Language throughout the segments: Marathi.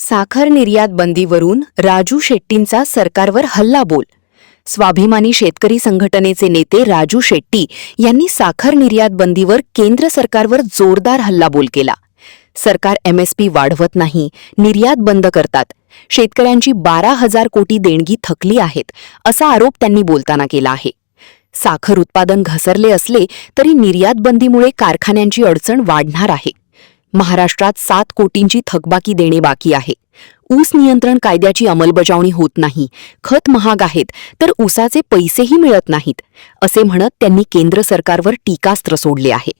साखर निर्यात बंदीवरून राजू शेट्टींचा सरकारवर हल्लाबोल. स्वाभिमानी शेतकरी संघटनेचे नेते राजू शेट्टी यांनी साखर निर्यात बंदीवर केंद्र सरकारवर जोरदार हल्लाबोल केला. सरकार एमएसपी वाढवत नाही, निर्यात बंद करतात, शेतकऱ्यांची 12,000 कोटी देणगी थकली आहेत, असा आरोप त्यांनी बोलताना केला आहे. साखर उत्पादन घसरले असले तरी निर्यात बंदीमुळे कारखान्यांची अडचण वाढणार आहे. महाराष्ट्रात 7 कोटींची थकबाकी देणे बाकी आहे. ऊस नियंत्रण कायद्याची अंमलबजावणी होत नाही, खत महाग आहेत तर ऊसाचे पैसेही मिळत नाहीत, असे म्हणत त्यांनी केंद्र सरकारवर टीकास्त्र सोडले आहे.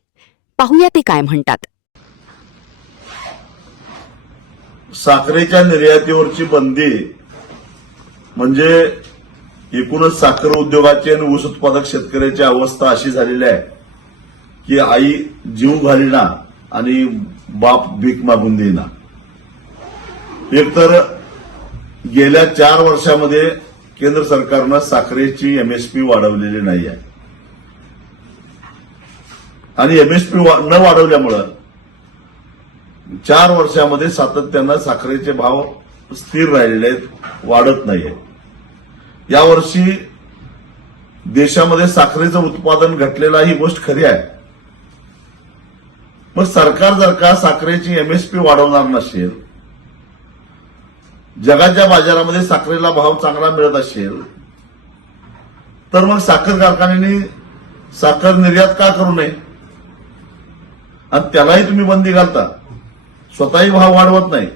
पाहूया ते काय म्हणतात. साखरेच्या निर्यातीवरची बंदी म्हणजे एकूणच साखर उद्योगाची आणि ऊस उत्पादक शेतकऱ्याची अवस्था अशी झालेली आहे की आई जीव घालीना आणि बाप भीक मागून देईना. एकतर गेल्या 4 वर्षामध्ये केंद्र सरकारनं साखरेची एमएसपी वाढवलेली नाही आहे आणि एमएसपी न वाढवल्यामुळं 4 वर्षामध्ये सातत्यानं साखरेचे भाव स्थिर राहिलेले आहेत, वाढत नाहीये. यावर्षी देशामध्ये साखरेचं उत्पादन घटलेलं ही गोष्ट खरी आहे. मग सरकार जर का साखरेची एमएसपी वाढवणार नसेल, जगाच्या बाजारामध्ये साखरेला भाव चांगला मिळत असेल, तर मग साखर कारखान्यांनी साखर निर्यात का करू नये आणि त्यालाही तुम्ही बंदी घालता, स्वतःही भाव वाढवत नाही.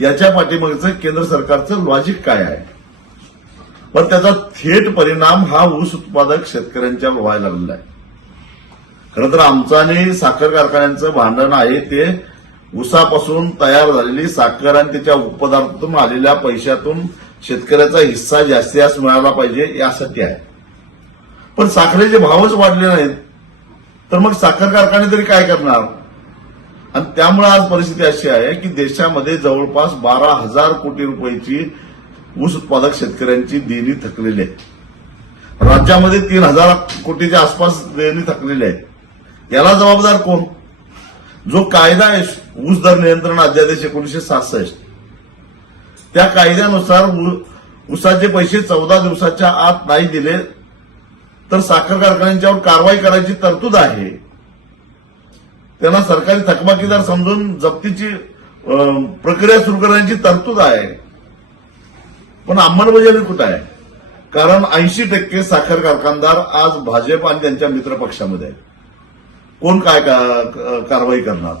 याच्या पाठीमागचं केंद्र सरकारचं लॉजिक काय आहे? पण त्याचा थेट परिणाम हा ऊस उत्पादक शेतकऱ्यांच्यावर व्हायला लागलेला आहे. खरं तर आमचं आणि साखर कारखान्यांचं भांडण आहे ते ऊसापासून तयार झालेली साखर आणि त्याच्या उपपदार्थातून आलेल्या पैशातून शेतकऱ्याचा हिस्सा जास्तीत जास्त मिळाला पाहिजे यासाठी आहे. पण साखरेचे भावच वाढले नाहीत तर मग साखर कारखाने तरी काय करणार? आणि त्यामुळे आज परिस्थिती अशी आहे की देशामध्ये जवळपास 12,000 कोटी रुपयाची ऊस उत्पादक शेतकऱ्यांची देणी थकलेली आहे. राज्यामध्ये 3,000 कोटीच्या आसपास देणी थकलेली आहे. याला जबाबदार कोण? जो कायदा आहे ऊस दर नियंत्रण अध्यादेश 1966, त्या कायद्यानुसार ऊसाचे पैसे 14 दिवसाच्या आत नाही दिले तर साखर कारखान्यांच्यावर कारवाई करायची तरतूद आहे. त्यांना सरकारी थकबाकीदार समजून जप्तीची प्रक्रिया सुरू करण्याची तरतूद आहे. पण अंमलबजावणी कुठं आहे? कारण 80% साखर कारखानदार आज भाजप आणि त्यांच्या मित्र पक्षामध्ये आहे. कोण काय कारवाई करणार?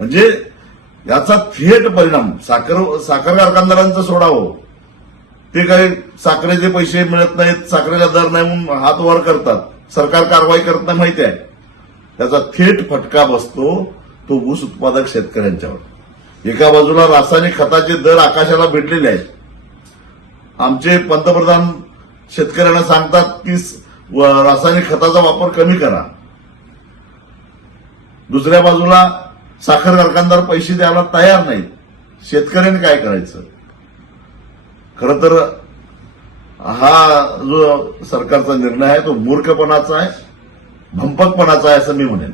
म्हणजे याचा थेट परिणाम साखर कारखानदारांचं सोडावं, ते काही साखरेचे पैसे मिळत नाहीत, साखरेला दर नाही म्हणून हात वर करतात, सरकार कारवाई करत नाही माहिती आहे. त्याचा थेट फटका बसतो तो ऊस उत्पादक शेतकऱ्यांच्यावर. एका बाजूला रासायनिक खताचे दर आकाशाला भिडलेले आहेत. आमचे पंतप्रधान शेतकऱ्यांना सांगतात की रासायनिक खताचा वापर कमी करा. दुसऱ्या बाजूला साखर कारखानदार पैसे द्यायला तयार नाहीत. शेतकऱ्यांनी काय करायचं? खरं तर हा जो सरकारचा निर्णय आहे तो मूर्खपणाचा आहे, भंपकपणाचा आहे असं मी म्हणेन.